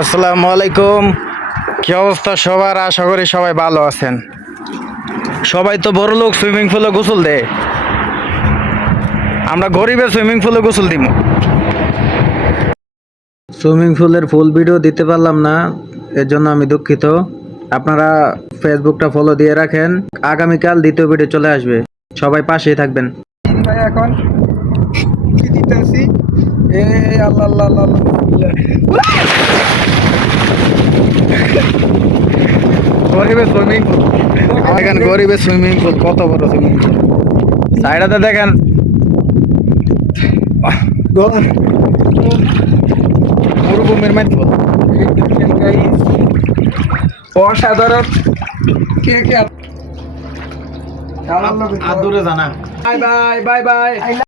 আসসালামু আলাইকুম। কি অবস্থা সবার? আশা করি সবাই ভালো আছেন। সবাই তো বড় লোক সুইমিং পুলে গোসল দেয়, আমরা গরিবের সুইমিং পুলে গোসল দিব। সুইমিং পুলের ফুল ভিডিও দিতে পারলাম না, এর জন্য আমি দুঃখিত। আপনারা ফেসবুকটা ফলো দিয়ে রাখেন, আগামীকাল দ্বিতীয় ভিডিও চলে আসবে। সবাই পাশেই থাকবেন। ভাই এখন কি দিতেছি? এ আল্লাহ আল্লাহ আল্লাহ আল্লাহ। গরিবের সুইমিং পুল, দেখেন গরিবের সুইমিং পুল, কত বড় সুইমিং পুল। সাইডাতে দেখেন মরুভূমির মাঝ পুল। অসাধারণ। কে কে আর দূরে জানা। Bye bye bye bye.